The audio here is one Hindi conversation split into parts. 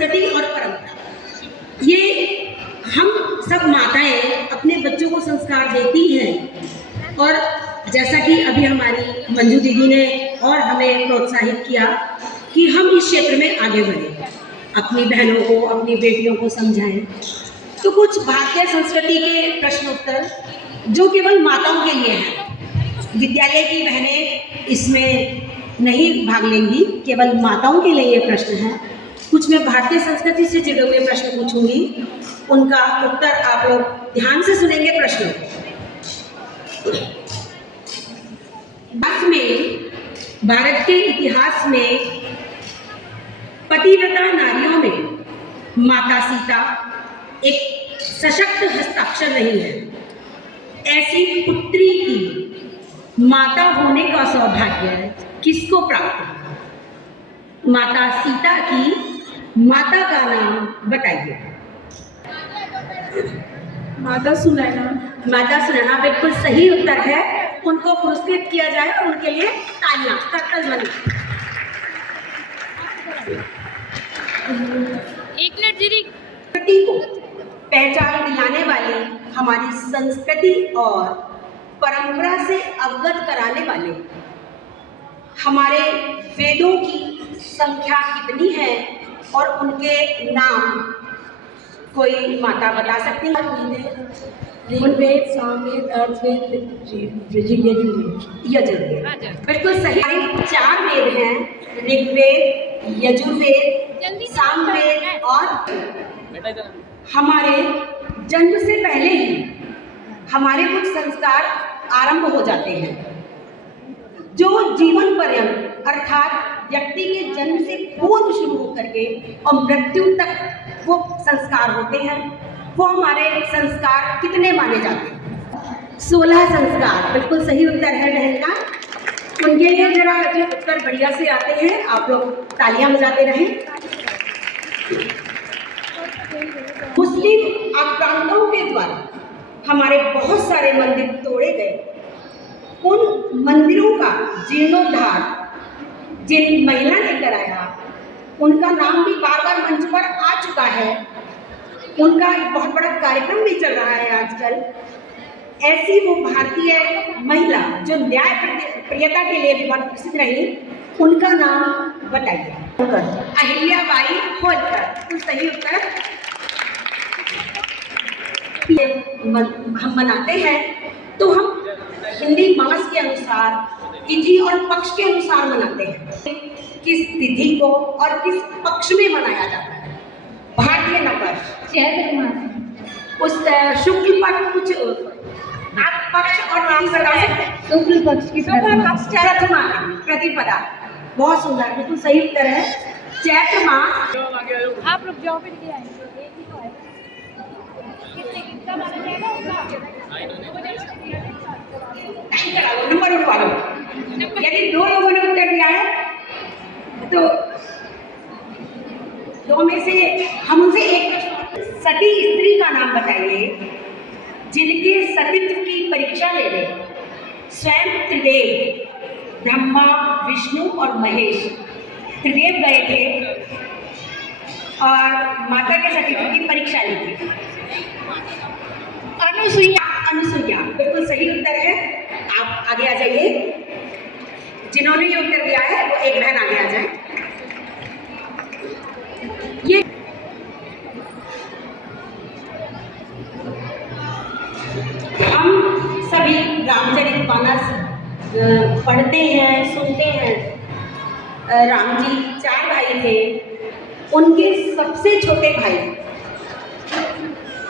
संस्कृति और परंपरा। ये हम सब माताएं अपने बच्चों को संस्कार देती हैं और जैसा कि अभी हमारी मंजू दीदी ने और हमें प्रोत्साहित किया कि हम इस क्षेत्र में आगे बढ़ें, अपनी बहनों को, अपनी बेटियों को समझाएं। तो कुछ भारतीय संस्कृति के प्रश्नोत्तर जो केवल माताओं के लिए हैं, विद्यालय की बहनें इसमें नहीं भाग लेंगी, केवल माताओं के लिए ये प्रश्न है। कुछ मैं भारतीय संस्कृति से जुड़े हुए प्रश्न पूछूंगी, उनका उत्तर आप लोग ध्यान से सुनेंगे। प्रश्नों भारत के इतिहास में पतिव्रता नारियों में माता सीता एक सशक्त हस्ताक्षर रही है। ऐसी पुत्री की माता होने का सौभाग्य किसको प्राप्त है? माता सीता की माता का नाम बताइए। माता सुनैना। माता सुनैना बिल्कुल सही उत्तर है। उनको पुरस्कृत किया जाए और उनके लिए तालियां, करतल ध्वनि। एक मिनट दीदी। संस्कृति को पहचान दिलाने वाली, हमारी संस्कृति और परंपरा से अवगत कराने वाले हमारे वेदों की संख्या कितनी है और उनके नाम कोई माता बता सकती है? ऋग्वेद, सामवेद, अर्थवेद, यजुर्वेद। बिल्कुल सही। हमारे 4 वेद हैं, ऋग्वेद, यजुर्वेद, सामवेद और हमारे जन्म से पहले ही हमारे कुछ संस्कार आरंभ हो जाते हैं जो जीवन पर्यंत अर्थात व्यक्ति के जन्म से पूर्व शुरू होकर के और मृत्यु तक वो संस्कार होते हैं। वो हमारे संस्कार कितने माने जाते हैं? 16 संस्कार। बिल्कुल सही उत्तर है बहन का। उनके लिए जरा जो उत्तर बढ़िया से आते हैं आप लोग तालियां बजाते रहें। मुस्लिम आक्रांताओं के द्वारा हमारे बहुत सारे मंदिर तोड़े गए। उन मंदिरों का जीर्णोद्धार जिन महिला ने कराया उनका नाम भी बार बार मंच पर आ चुका है। उनका एक बहुत बड़ा कार्यक्रम भी चल रहा है आजकल। ऐसी वो भारतीय महिला जो न्याय प्रियता के लिए भी बहुत प्रसिद्ध रही, उनका नाम बताइए। अहिल्याबाई होलकर। तो सही उत्तर। हम मनाते हैं तो हम हिंदी मास के अनुसार, तिथि और पक्ष के अनुसार मनाते हैं। किस तिथि को और किस पक्ष में मनाया जाता है? भारतीय नववर्ष चैत्र मास। उस शुक्ल पक्ष, कुछ आप पक्ष और तिथि बता सकते हैं? शुक्ल पक्ष की चैत्र मास प्रतिपदा। बहुत सुंदर, बिल्कुल सही उत्तर है चैत्र मास। आप रुक जाओ, फिर क्या आएंगे? कितना माना जाएगा? नंबर उठवा लो। यदि 2 लोगों ने उत्तर दिया है तो 2 में से हम उनसे एक प्रश्न। सती स्त्री का नाम बताइए जिनके सतीत्व की परीक्षा लेने स्वयं त्रिदेव, ब्रह्मा, विष्णु और महेश त्रिदेव गए थे और माता के सतीत्व की परीक्षा ली थी। अनुसुईया। अनुसुईया बिल्कुल सही उत्तर है। आप आगे आ जाइए। जिन्होंने ये उत्तर दिया है वो एक बहन आगे आ जाए। ये हम सभी रामचरितमानस पढ़ते हैं, सुनते हैं। राम जी 4 भाई थे। उनके सबसे छोटे भाई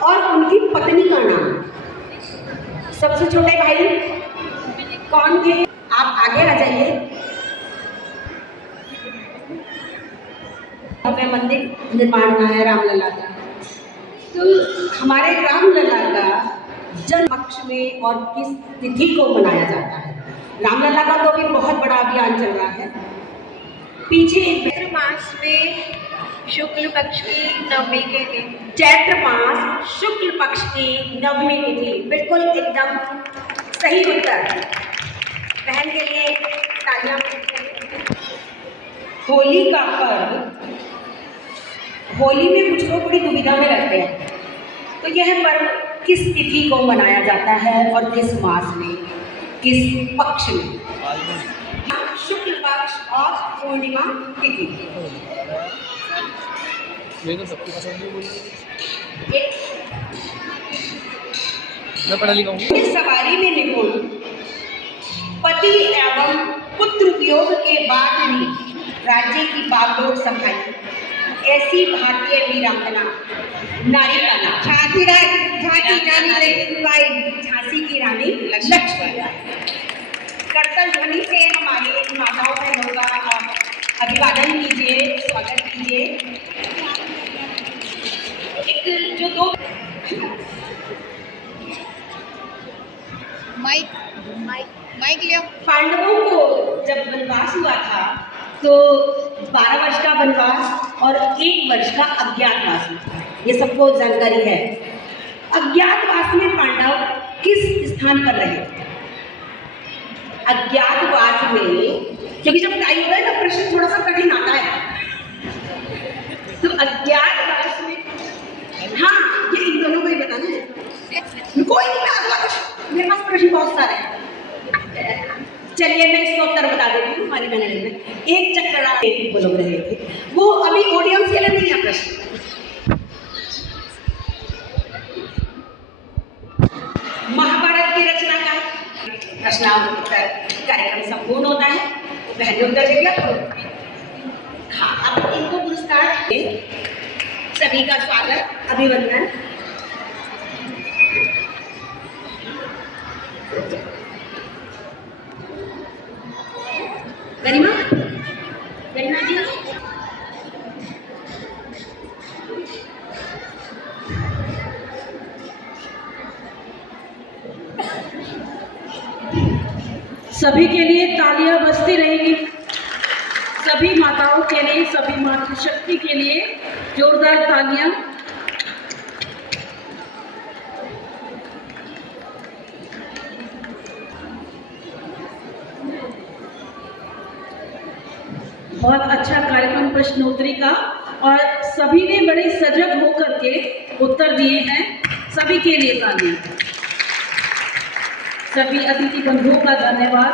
और उनकी पत्नी का नाम, सबसे छोटे भाई कौन थे? आप आगे आ जाइए। हमें मंदिर निर्माण हुआ है रामलला का। तो हमारे रामलला का जन्म पक्ष में और किस तिथि को मनाया जाता है? रामलला का तो भी बहुत बड़ा अभियान चल रहा है। पीछे चैत्र मास में शुक्ल पक्ष की नवमी के दिन। चैत्र मास शुक्ल पक्ष की नवमी तिथि। बिल्कुल एकदम सही उत्तर। बहन के लिए तालियां। होली का पर्व होली में कुछ लोग बड़ी दुविधा में रहते हैं, तो यह पर्व किस तिथि को मनाया जाता है और किस मास में, किस पक्ष में? शुक्ल पक्ष और पूर्णिमा तिथि। ये तो सबकी पसंद है बोली। एक मैं पढ़ा लिखा हूँ। इस सवारी में निपुण, पति एवं पुत्र वियोग के बाद भी राज्य की बागडोर संभाली ऐसी भारतीय वीरांगना नारी का नाम झांसी रानी लक्ष्मीबाई, झांसी की रानी लक्ष्मीबाई। करतल ध्वनि से हमारे माताओं बहनों का अभिवादन कीजिए, स्वागत कीजिए। एक जो दो माइक लिया। पांडवों को जब वनवास हुआ था तो 12 वर्ष का वनवास और 1 वर्ष का अज्ञातवास हुआ था। ये सबको जानकारी है। अज्ञातवास में पांडव किस स्थान पर रहे? अज्ञातवास में, क्योंकि जब टाइम होता है ना प्रश्न थोड़ा सा कठिन आता है, तो अज्ञातवास में, हाँ ये इन दोनों को ही बताना है। कोई नहीं, मैं अगला प्रश्न, मेरे पास प्रश्न बहुत सारे हैं। चलिए मैं इसका उत्तर बता देती हूँ। हमारी मैंने एक चक्करा वो लोग रहे थे, वो अभी ऑडियंस के लिए नहीं है प्रश्न। महाभारत की रचना का प्रश्नोत्तर कार्यक्रम संपूर्ण होता है। पहले उत्तर दे दिया तो हाँ, अब इनको पुरस्कार सभी का स्वागत, अभिवंदन। गरिमा, गरिमा जी, सभी के लिए तालियां बजती रहेंगी। सभी माताओं के लिए, सभी मातृशक्ति के लिए जोरदार तालियां। बहुत अच्छा कार्यक्रम प्रश्नोत्तरी का, और सभी ने बड़े सजग होकर के उत्तर दिए हैं। सभी के लिए तालियां। सभी अतिथि बंधुओं का धन्यवाद।